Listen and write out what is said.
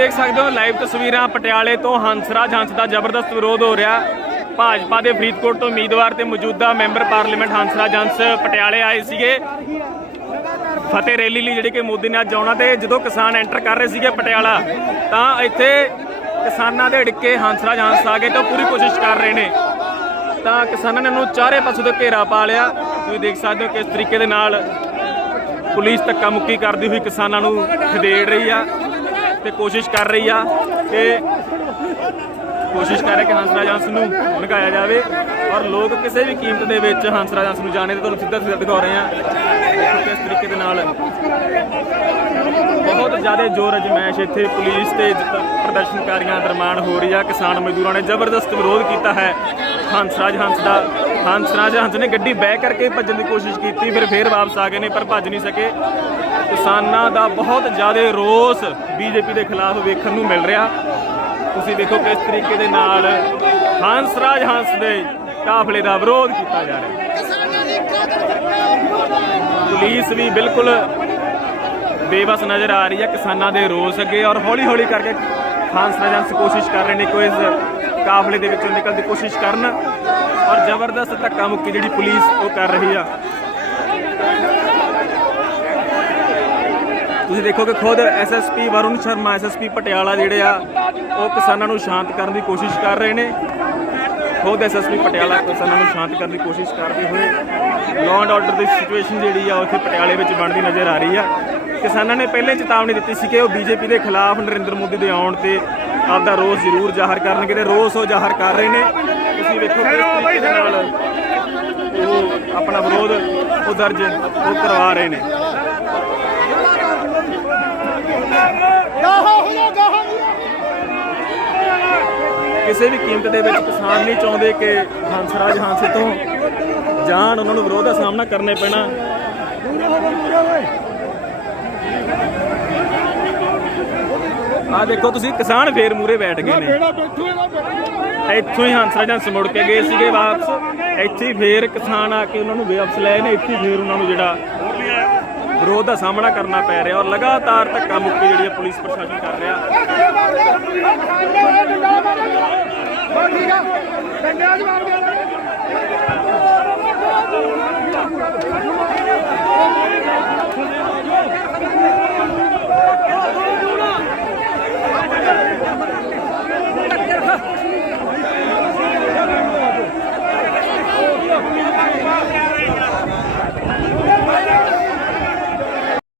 ਦੇਖ ਸਕਦੇ ਹੋ ਲਾਈਵ ਤਸਵੀਰਾਂ ਪਟਿਆਲੇ ਤੋਂ ਹੰਸਰਾਜ ਹੰਸ ਦਾ ਜ਼ਬਰਦਸਤ ਵਿਰੋਧ ਹੋ ਰਿਹਾ। ਭਾਜਪਾ ਦੇ ਫਰੀਦਕੋਟ ਤੋਂ ਉਮੀਦਵਾਰ ਤੇ ਮੌਜੂਦਾ ਮੈਂਬਰ ਪਾਰਲੀਮੈਂਟ ਹੰਸਰਾਜ ਹੰਸ ਪਟਿਆਲੇ ਆਏ ਸੀਗੇ। ਫਤਿਹ ਰੈਲੀ ਲਈ ਜਿਹੜੀ ਕਿ ਮੋਦੀ ਨੇ ਅੱਜ ਆਉਣਾ ਤੇ ਜਦੋਂ ਕਿਸਾਨ ਐਂਟਰ ਕਰ ਰਹੇ ਸੀਗੇ ਪਟਿਆਲਾ, ਤਾਂ ਇੱਥੇ ਕਿਸਾਨਾਂ ਦੇ ਢਿੱਕੇ ਹੰਸਰਾਜ ਹੰਸ ਆ ਗਏ ਤਾਂ ਪੂਰੀ ਕੋਸ਼ਿਸ਼ ਕਰ ਰਹੇ ਨੇ। ਤਾਂ ਕਿਸਾਨਾਂ ਨੇ ਇਹਨੂੰ ਚਾਰੇ ਪਾਸੇ ਤੋਂ ਘੇਰਾ ਪਾ ਲਿਆ। ਤੁਸੀਂ ਦੇਖ ਸਕਦੇ ਹੋ ਕਿਸ ਤਰੀਕੇ ਦੇ ਨਾਲ ਪੁਲਿਸ ਧੱਕਾ ਮੁੱਕੀ ਕਰਦੀ ਹੋਈ ਕਿਸਾਨਾਂ ਨੂੰ ਖਦੇੜ ਰਹੀ ਆ। ਤੇ ਕੋਸ਼ਿਸ਼ ਕਰ ਰਹੀ ਆ ਕਿ ਕੋਸ਼ਿਸ਼ ਕਰ ਰਿਹਾ ਕਿ ਹੰਸਰਾਜ ਹੰਸ ਨੂੰ ਲਗਾਇਆ ਜਾਵੇ। ਔਰ ਲੋਕ ਕਿਸੇ ਵੀ ਕੀਮਤ ਦੇ ਵਿੱਚ ਹੰਸਰਾਜ ਹੰਸ ਨੂੰ ਜਾਣੇ ਤੇ ਤੁਹਾਨੂੰ ਸਿੱਧਾ ਸਿੱਧਾ ਦਿਖਾ ਰਹੇ ਆ। ਦੇਖੋ ਕਿਸ ਤਰੀਕੇ ਦੇ ਨਾਲ ਬਹੁਤ ਜ਼ਿਆਦਾ ਜ਼ੋਰ ਅਜਮਾਇਸ਼ ਇੱਥੇ ਪੁਲਿਸ ਤੇ ਪ੍ਰਦਰਸ਼ਨਕਾਰੀਆਂ ਦਰਮਿਆਨ ਹੋ ਰਹੀ ਆ। ਕਿਸਾਨ ਮਜ਼ਦੂਰਾਂ ਨੇ ਜ਼ਬਰਦਸਤ ਵਿਰੋਧ ਕੀਤਾ ਹੈ। ਹੰਸਰਾਜ ਹੰਸ ਦਾ ਹੰਸਰਾਜ ਹੰਸ ਨੇ ਗੱਡੀ ਬਹਿ ਕਰਕੇ ਭੱਜਣ ਦੀ ਕੋਸ਼ਿਸ਼ ਕੀਤੀ, ਫਿਰ ਫੇਰ ਵਾਪਸ ਆ ਗਏ ਨੇ, ਪਰ ਭੱਜ ਨਹੀਂ ਸਕੇ। ਕਿਸਾਨਾਂ ਦਾ ਬਹੁਤ ਜ਼ਿਆਦਾ ਰੋਸ ਬੀਜੇਪੀ ਦੇ ਖਿਲਾਫ ਵੇਖਣ ਨੂੰ ਮਿਲ ਰਿਹਾ। ਤੁਸੀਂ ਦੇਖੋ ਕਿਸ ਤਰੀਕੇ ਦੇ ਨਾਲ ਹੰਸ ਰਾਜ ਹੰਸ ਦੇ ਕਾਫਲੇ ਦਾ ਵਿਰੋਧ ਕੀਤਾ ਜਾ ਰਿਹਾ। ਪੁਲਿਸ ਵੀ ਬਿਲਕੁਲ ਬੇਬਸ ਨਜ਼ਰ ਆ ਰਹੀ ਹੈ ਕਿਸਾਨਾਂ ਦੇ ਰੋਸ ਅੱਗੇ ਔਰ ਹੌਲੀ ਹੌਲੀ ਕਰਕੇ ਹੰਸ ਰਾਜ ਹੰਸ ਕੋਸ਼ਿਸ਼ ਕਰ ਰਹੇ ਨੇ ਕੋਈ ਇਸ ਕਾਫਲੇ ਦੇ ਵਿੱਚੋਂ ਨਿਕਲਣ ਦੀ ਕੋਸ਼ਿਸ਼ ਕਰਨ। ਔਰ ਜ਼ਬਰਦਸਤ ਧੱਕਾ ਮੁੱਕੀ ਜਿਹੜੀ ਪੁਲਿਸ ਉਹ ਕਰ ਰਹੀ ਆ। ਤੁਸੀਂ ਦੇਖੋ ਕਿ ਖੁਦ ਐਸਐਸਪੀ ਵਰੁਣ ਸ਼ਰਮਾ ਐਸਐਸਪੀ ਪਟਿਆਲਾ ਜਿਹੜੇ ਆ, ਉਹ ਕਿਸਾਨਾਂ ਨੂੰ ਸ਼ਾਂਤ ਕਰਨ ਦੀ ਕੋਸ਼ਿਸ਼ ਕਰ ਰਹੇ ਨੇ। ਖੁਦ ਐਸਐਸਪੀ ਪਟਿਆਲਾ ਕਿਸਾਨਾਂ ਨੂੰ ਸ਼ਾਂਤ ਕਰਨ ਦੀ ਕੋਸ਼ਿਸ਼ ਕਰਦੇ ਹੋਏ। ਲਾਅ ਐਂਡ ਆਰਡਰ ਦੀ ਸਿਚੁਏਸ਼ਨ ਜਿਹੜੀ ਆ ਉੱਥੇ ਪਟਿਆਲੇ ਵਿੱਚ ਬਣਦੀ ਨਜ਼ਰ ਆ ਰਹੀ ਆ। ਕਿਸਾਨਾਂ ਨੇ ਪਹਿਲੇ ਚੇਤਾਵਨੀ ਦਿੱਤੀ ਸੀ ਕਿ ਉਹ ਬੀਜੇਪੀ ਦੇ ਖਿਲਾਫ ਨਰਿੰਦਰ ਮੋਦੀ ਦੇ ਆਉਣ ਤੇ ਆਪਦਾ ਰੋਸ ਜ਼ਰੂਰ ਜ਼ਾਹਰ ਕਰਨਗੇ ਤੇ ਰੋਸ ਉਹ ਜ਼ਾਹਰ ਕਰ ਰਹੇ ਨੇ। ਤੁਸੀਂ ਵੇਖੋ ਕਿਸ ਤਰੀਕੇ ਦੇ ਨਾਲ ਉਹ ਆਪਣਾ ਵਿਰੋਧ ਉਹ ਦਰਜ ਉਹ ਕਰਵਾ ਰਹੇ ਨੇ। ਕਿਸੇ ਵੀ ਕੀਮਤ ਦੇ ਵਿੱਚ ਕਿਸਾਨ ਨਹੀਂ ਚਾਹੁੰਦੇ ਕਿ ਹੰਸਰਾਜ ਹੰਸ ਤੋਂ ਜਾਣ ਉਹਨਾਂ ਨੂੰ ਵਿਰੋਧ ਦਾ ਸਾਹਮਣਾ ਕਰਨੇ ਪੈਣਾ। ਆ ਦੇਖੋ ਤੁਸੀਂ ਕਿਸਾਨ ਫੇਰ ਮੂਰੇ ਬੈਠ ਗਏ ਨੇ। ਇੱਥੋਂ ਹੀ ਹੰਸਰਾਜ ਹੰਸ ਮੁੜ ਕੇ ਗਏ ਸੀਗੇ ਵਾਪਸ। ਇੱਥੇ ਫੇਰ ਕਿਸਾਨ ਆ ਕੇ ਉਹਨਾਂ ਨੂੰ ਵਾਪਸ ਲੈ ਨੇ ਇੱਥੇ ਫੇਰ ਉਹਨਾਂ ਨੂੰ ਜਿਹੜਾ ਵਿਰੋਧ ਦਾ ਸਾਹਮਣਾ ਕਰਨਾ ਪੈ ਰਿਹਾ ਔਰ ਲਗਾਤਾਰ ਧੱਕਾ ਮੁੱਕੀ ਜਿਹੜੀ ਹੈ ਪੁਲਿਸ ਪ੍ਰਸ਼ਾਸਨ ਕਰ ਰਿਹਾ।